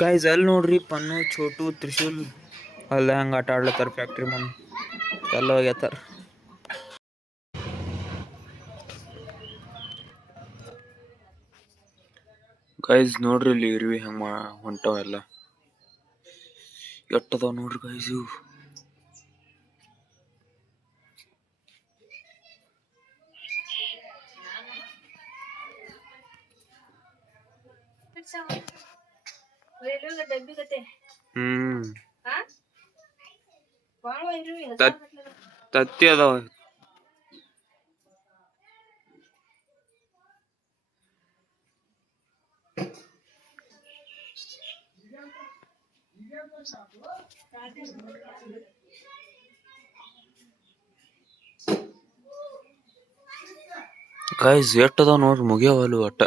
Guys ಅಲ್ಲಿ ನೋಡ್ರಿ ಪನ್ನು ಛೋಟು ತ್ರಿಶೂಲ್ ಅಲ್ಲ ಹಂಗೆ ಆಟ ಆಡ್ಲತ್ತಾರ ಫ್ಯಾಕ್ಟ್ರಿ ಮುಂದೆ ಎಲ್ಲ ಹೋಗ್ಯತ್ತಾರ. ಗೈಸ್ ನೋಡ್ರಿ ಇಲ್ಲಿ ಇರ್ವಿ ಹಂಗ ಹೊಂಟವೆಲ್ಲ ಎಟ್ಟದಾವ ನೋಡ್ರಿ ಗೈಸ್ ಇವು. ತತ್ತಿ ಅದಾವ. ಗೈಸ್ ಎಟ್ಟದಾವ ನೋಡ್ರಿ ಮುಗಿಯವಲ್ಲ ಒಟ್ಟ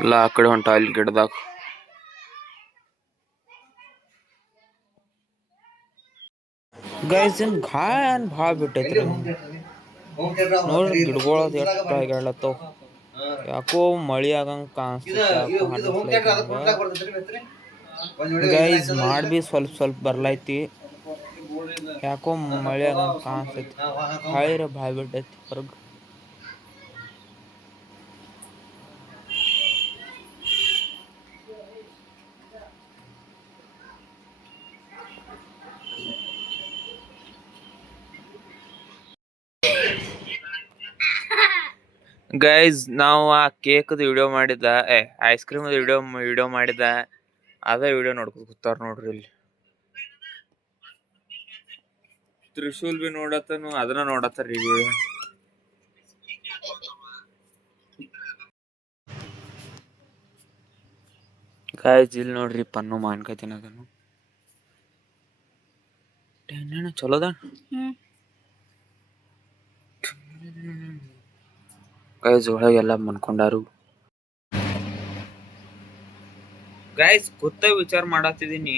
ಎಲ್ಲ ಆ ಕಡೆ ಹೊಂಟ ಅಲ್ಲಿ ಗಿಡದಾಗ. ಗೈಸ್ ಇನ್ ಘಾನ್ ಭಾಳ ಬಿಟ್ಟೈತ್ರಿ ನೋಡ್ರಿ ಗಿಡಗಳದು ಎಷ್ಟು ಆಗ್ಯಾಳತ್ತವ. ಯಾಕೋ ಮಳಿ ಆಗಂಗ ಕಾಣಿಸ್ತೈತಿ ಗೈಸ್ ಮಾಡ್ ಬಿ ಸ್ವಲ್ಪ ಸ್ವಲ್ಪ ಬರ್ಲೈತಿ. ಯಾಕೋ ಮಳಿ ಆಗಂಗ ಕಾಣಿಸ್ತೈತಿ. ಹಾಳಿರ ಭಾಳ ಬಿಟ್ಟೈತಿ ಹೊರಗ. ಗೈಸ್ ನಾವು ಆ ಕೇಕ್ದು ವಿಡಿಯೋ ಮಾಡಿದ್ದ ಐಸ್ ಕ್ರೀಮ್ ವಿಡಿಯೋ ಮಾಡಿದ್ದ ಅದೇ ವಿಡಿಯೋ ನೋಡ್ಕೊತ ಕೂತಾರ ನೋಡ್ರಿ ಇಲ್ಲಿ. ತ್ರಿಶೂಲ್ ಬಿ ನೋಡತ್ತನು ಅದನ್ನ ನೋಡತ್ತಾರ ಈ ವಿಡಿಯೋ. ಗೈಸ್ ಇಲ್ಲಿ ನೋಡ್ರಿ ಪನ್ನು ಮಾವಿನಕಾಯಿ ತಿನ್ನೋದನ್ನು ಚಲೋದ. ಗೈಸ್ ಒಳಗೆಲ್ಲ ಮನ್ಕೊಂಡಾರು. ಗೈಸ್ ಗೊತ್ತ ವಿಚಾರ ಮಾಡತ್ತಿದೀನಿ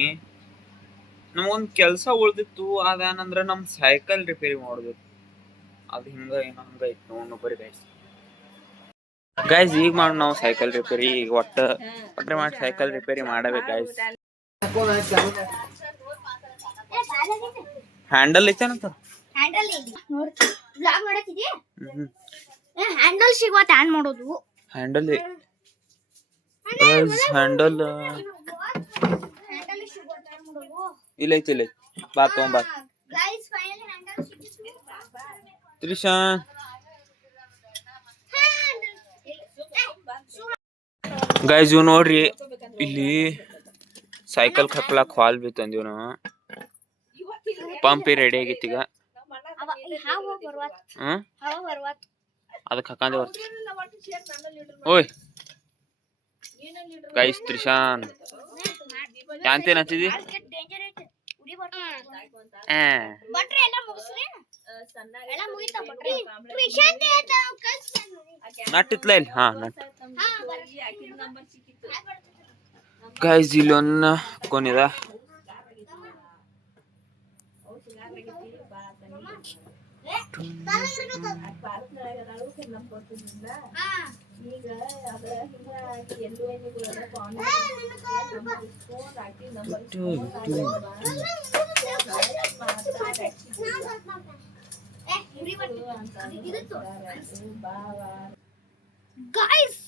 ನಮಗೊಂದ್ ಕೆಲ್ಸ ಉಳ್ದಿತ್ತು. ಅದೇನಂದ್ರ ನಮ್ ಸೈಕಲ್ ರಿಪೇರಿ ಮಾಡೋದಿತ್ತು. ಅದು ಹಿಂಗ ಏನೋ ಹಂಗ ಐತ್ ನೋಡ್ರಿ ಗೈಸ್. ಗೈಸ್ ಈಗ ಮಾಡ್ ನಾವು ಸೈಕಲ್ ರಿಪೇರಿ ಈಗ ಒಟ್ಟ ಮಾಡಿ ಸೈಕಲ್ ರಿಪೇರಿ ಮಾಡಬೇಕು ಗೈಸ್. ಹ್ಯಾಂಡಲ್ ಐತೇನಂತ ಹ್ಯಾಂಡಲ್ ಸಿಗುವ ಆನ್ ಮಾಡೋದು. ಹ್ಯಾಂಡಲ್ ಹ್ಯಾಂಡಲ್ ಇಲ್ಲ ಐತಿ ಇಲ್ಲ ಬಾ ತಗೊಂಬಾ ತ್ರಿಷಾ. ಗೈಸ್ ಇವ್ ನೋಡ್ರಿ ಇಲ್ಲಿ ಸೈಕಲ್ ಕಟ್ಲಾಕ್ ಹಾಲ್ ಬಿ ತಂದಿವ್ ನಾವು. ಪಂಪ್ ರೆಡಿ ಆಗೈತಿ ಈಗ. ಅದಕ್ಕೆ ಹಾಕಂದೆ ಬರ್ತ. ಓಯ್ ಗೈಸ್ ತ್ರಿಶಾನ್ ಯಾಂತೇನ್ ಹಚ್ಚಿದಿ? ನಟ್ಟಿತ್ಲ ಇಲ್ಲಿ. ಹಾ ನಟ್ ಗೈಸ್ ಇಲ್ಲೊನ್ನ ಕೊನಿದ. ಗೈಸ್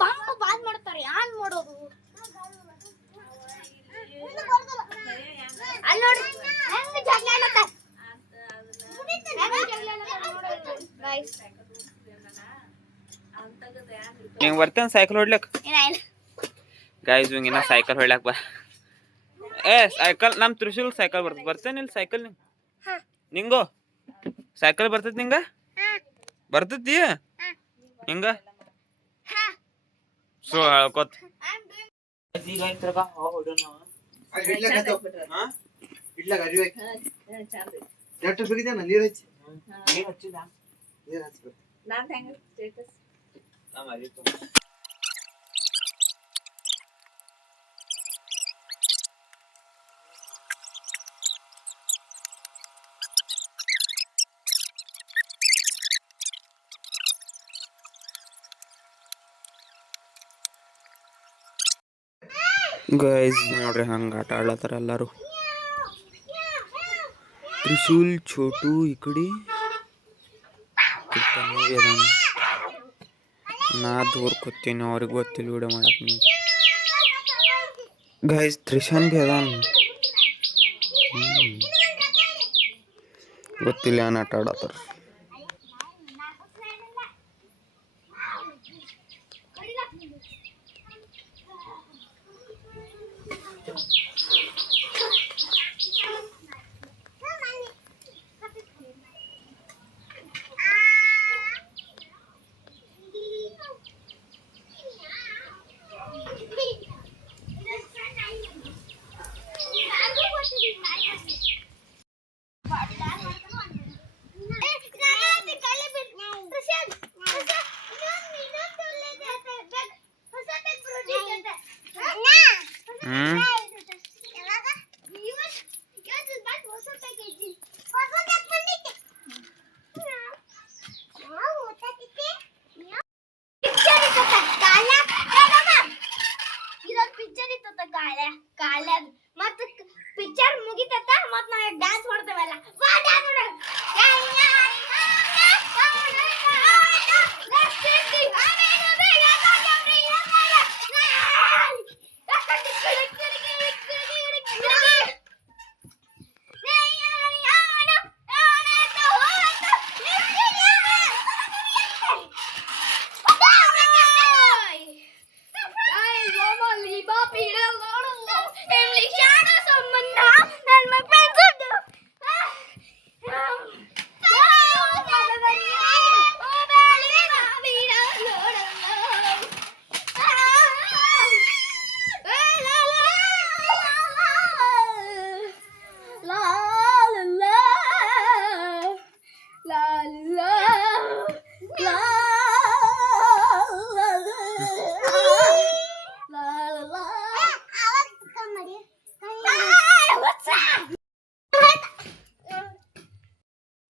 ಪಂಪ್ ಬಾದ್ ಮಾಡ್ತಾರೆ ಯಾನ್ ಮಾಡೋದು? ಅಲ್ಲಿ ನೋಡ್ರಿ ಹೆಂಗ್ ಜಗಳಾಡತಾರ. ನಿಂಗೆ ಬರ್ತೇನೆ ಸೈಕಲ್ ಹೊಡ್ಲಕ್? ಗೈಸ್ ಇವಂಗಿನ್ನ ಸೈಕಲ್ ಹೊಡ್ಲಕ್ ಬಾ. ಸೈಕಲ್ ನಮ್ ತ್ರಿಶೂಲ್ ಸೈಕಲ್ ಬರ್ತೇನೆ ಇಲ್ಲಿ ಸೈಕಲ್ ನಿಂಗೋ ಸೈಕಲ್ ಬರ್ತೈತಿ ನಿಂಗ ಬರ್ತೈತಿ ಹಿಂಗ ಸೊ ಹೇಳ್ಕೊತ ಗೈಸ್ ನೋಡ್ರಿ ಹಂಗೆ ಆಟ ಆಡ್ಲತ್ತಾರ ಎಲ್ಲರೂ. ತ್ರಿಶೂಲ್ ಛೋಟು ಈ ಕಡೆ ನಾ ದೂರ ಕೂತೀನಿ, ಅವ್ರಿಗೆ ಗೊತ್ತಿಲ್ಲ ವಿಡಿಯೋ ಮಾಡತ್ತೀನಿ. ಗೈಸ್ ತ್ರಿಶನ್ ಭಿ ಅದಾನ, ಗೊತ್ತಿಲ್ಲ ಏನ್ ಆಟ ಆಡತ್ತಾರ. ಪಿಕ್ಚರ್ ಮುಗಿತತ್ತ ಮತ್ ನಾವ್ ಡ್ಯಾನ್ಸ್ ಮಾಡ್ತೇವಲ್ಲ.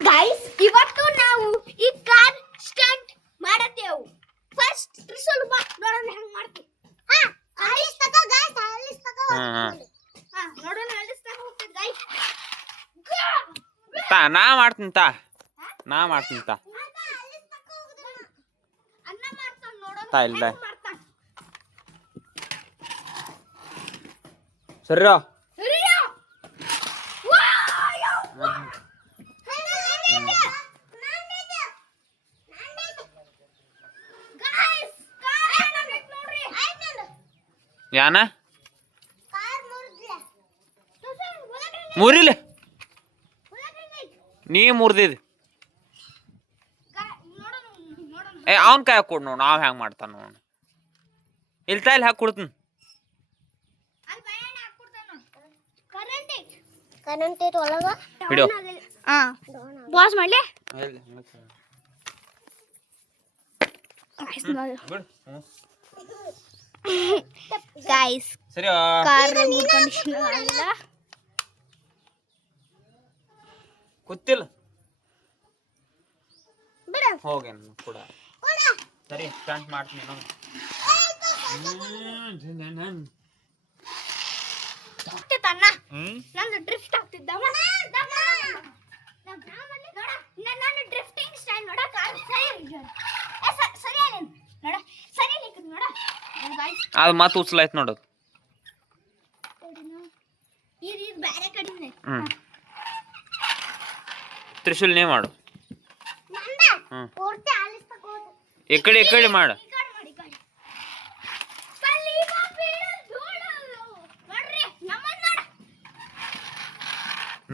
ಗೈಸ್ ಇವತ್ತು ನಾವು ಈ ಕಾರ್ ಸ್ಟಂಟ್ ಮಾಡತ್ತೇವು. ಫಸ್ಟ್ ತ್ರಿಶೂಲ್ ಬಾ ನೋಡೋಣ ಹೆಂಗ್ ಮಾಡ್ತೀವಿ. ಅಲ್ಲಿಸ್ ತಕ ಗೈಸ್, ಅಲ್ಲಿಸ್ ತಕ ನೋಡೋಣ, ಅಲ್ಲಿಸ್ ತಕ ಹೋಗ್ತದೆ ಗೈಸ್. ನಾ ಮಾಡ್ತೀನಿ ನಾ ಮಾಡ್ತೀನಿ ಅಣ್ಣ ಮಾಡ್ತಾನ ನೋಡೋಣ ತಾ ಇಲ್ಲ ಮಾಡ್ತಾನ. ಸರಿ ಯಾನ ಮುರಿಲ ನೀ ಮುರಿದಿದ್ ಅವನ್ ಕಾಯ ಕೊಡ್ ನೋಡ್ ನಾವ್ ಹೆಂಗ್ ಮಾಡ್ತಾನ ನೋಡ್. ಇಲ್ತಾ ಇಲ್ಲಿ ಹಾಕಿ ಕೊಡ್ತೀನಿ. ಕರೆಂಟ್ ಒಳಗ ಹಿಡಿಯೋ ಬಾಸ್ ಮಾಡ್ಲಿ ಗೈಸ್. ಸರಿ ಕಾರ್ ಕಂಡೀಷನ್ ಅಲ್ಲ ಗೊತ್ತಿಲ್ಲ ಬಿಡ ಹೋಗೇನು ಕೂಡ. ಸರಿ ಸ್ಟಾರ್ಟ್ ಮಾಡ್ತೀನಿ ನಾನು. ತನ್ನ ನಂದು ಡ್ರಿಫ್ಟ್ ಆಗ್ತಿದ್ದವ. ನಾನು ಡ್ರಿಫ್ಟಿಂಗ್ ಸ್ಟೈಲ್ ನೋಡ ಕಾರ್ ಸರಿ ನೋಡ ಸರಿ ನೋಡ ಅದು ಮತ್ತೆ ಉಚ್ಚಲಾಯ್ತು ನೋಡೋದು. ಇದು ಬೇರೆ ಕಡೆನೇ ತ್ರಿಶೂಲ್ ನೇ ಮಾಡು. ಪೂರ್ತಿ ಆಲಿಸ್ತಾ ಈ ಕಡೆ ಮಾಡು.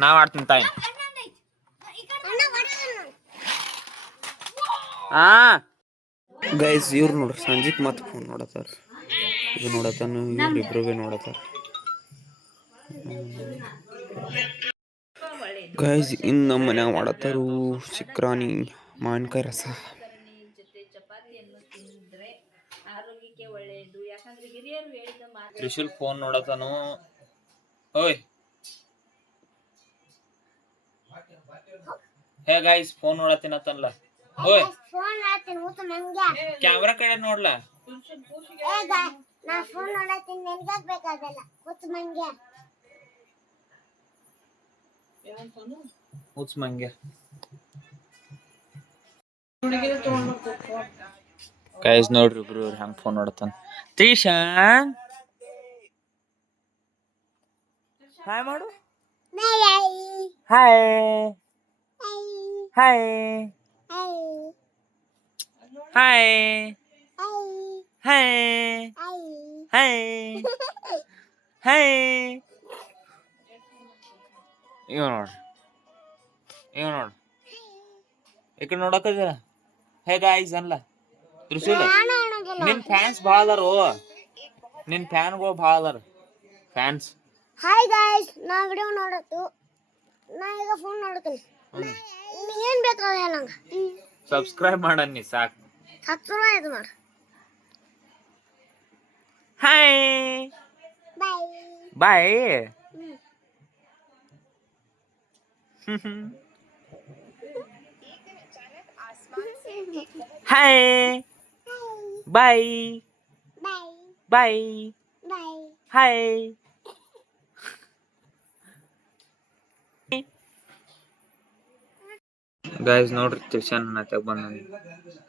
ನಾ ಮಾಡ್ತೀನಿ ತಾಯಿ. ಗೈಸ್ ಇವ್ರು ನೋಡ್ರಿ ಸಂಜಿಕ್ ಮತ್ತೆ ಫೋನ್ ನೋಡತ್ತಾರ. ಇದು ನೋಡತ್ತಾನ, ಇವ್ರಿಬ್ರು ಭೀ ನೋಡತ್ತಾರ. ಗೈಸ್ ಇನ್ನು ನಮ್ಮ ಮನ್ಯಾಗ ಮಾಡತ್ತಾರು ಚಿಕ್ರಾಣಿ ಮಾವಿನಕಾಯಿ ರಸ. ತ್ರಿಶೂಲ್ ಫೋನ್ ನೋಡತಾನು. ಓಯ್ ಹೇ ಗೈಸ್ ಫೋನ್ ನೋಡತ್ತೀನತ್ತಲ್ಲ. ಓಯ್ ಫೋನ್ ಆಡ್ತೀನಿ ಊಟ ನಂಗೆ ಕ್ಯಾಮ್ರಾ ಕಡೆ ನೋಡ್ಲಾ. ನಾ ಫೋನ್ ನೋಡತ್ತೀನಿ ನಿನಗಾಗ ಬೇಕಾದಲ್ಲ ಹುಚ್ಚ ಮಂಗ್ಯ ಹುಚ್ಚ ಮಂಗ್ಯ ಗೈಸ್ ನೋಡ್ರಿ ಇಬ್ರು ಹೆಂಗ್ ಫೋನ್ ನೋಡತಾನ ತ್ರಿಶಾನ್ ಹಾಯ್ ಮಾಡು hi hi hi hi hi hi ಇವ ನೋಡ್ರಿ ಈ ಕಡೆ ನೋಡಕದ ಹೇ ಗಾಯ್ಸ್ ಅನ್ಲ ತ್ರಿಶೂಲ್ ನಿನ್ ಫ್ಯಾನ್ಸ್ ಭಾಳ ಅದಾರು ನಿನ್ ಫ್ಯಾನ್ಗಳು ಭಾಳ ಅದಾರ ಫ್ಯಾನ್ಸ್ ಹಾಯ್ ಗಾಯ್ಸ್ ನಾ ವಿಡಿಯೋ ನೋಡತ್ತು ನಾ ಈಗ ಫೋನ್ ನೋಡ್ತೀನಿ ಏನ್ ಬೇಕಾದ ನಂಗೆ ಸಬ್ಸ್ಕ್ರೈಬ್ ಮಾಡನ್ನಿ ಸಾಕು ಸಬ್ಸ್ಕ್ರೈಬ್ ಆಯ್ತು ನೋಡು hi bye bye hi bye bye bye bye hi guys ನೋಡ್ರಿ ತ್ರಿಶಾನ್ ನತ್ತಾಗ ಬಂದ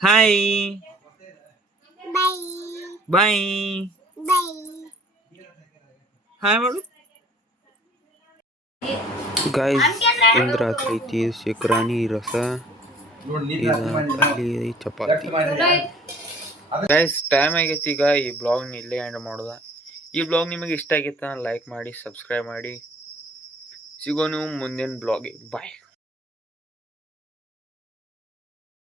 hi bye bye bye hi ಮಾಡು ಗಾಯ್ಸ್ ಇಂದು ರಾತ್ರಿ ಐತಿ ಶಿಕರಾಣಿ ರಸ ಅಲ್ಲಿ ಚಪಾತಿ ಗೈಸ್ ಟೈಮ್ ಆಗೈತಿ ಈಗ ಈ ಬ್ಲಾಗ್ ಇಲ್ಲೇ ಎಂಡ್ ಮಾಡೋದ ಈ ಬ್ಲಾಗ್ ನಿಮಗೆ ಇಷ್ಟ ಆಗಿತ್ತ ಲೈಕ್ ಮಾಡಿ ಸಬ್ಸ್ಕ್ರೈಬ್ ಮಾಡಿ ಸಿಗೋ ನೀವು ಮುಂದಿನ ಬ್ಲಾಗಿಗೆ ಬಾಯ್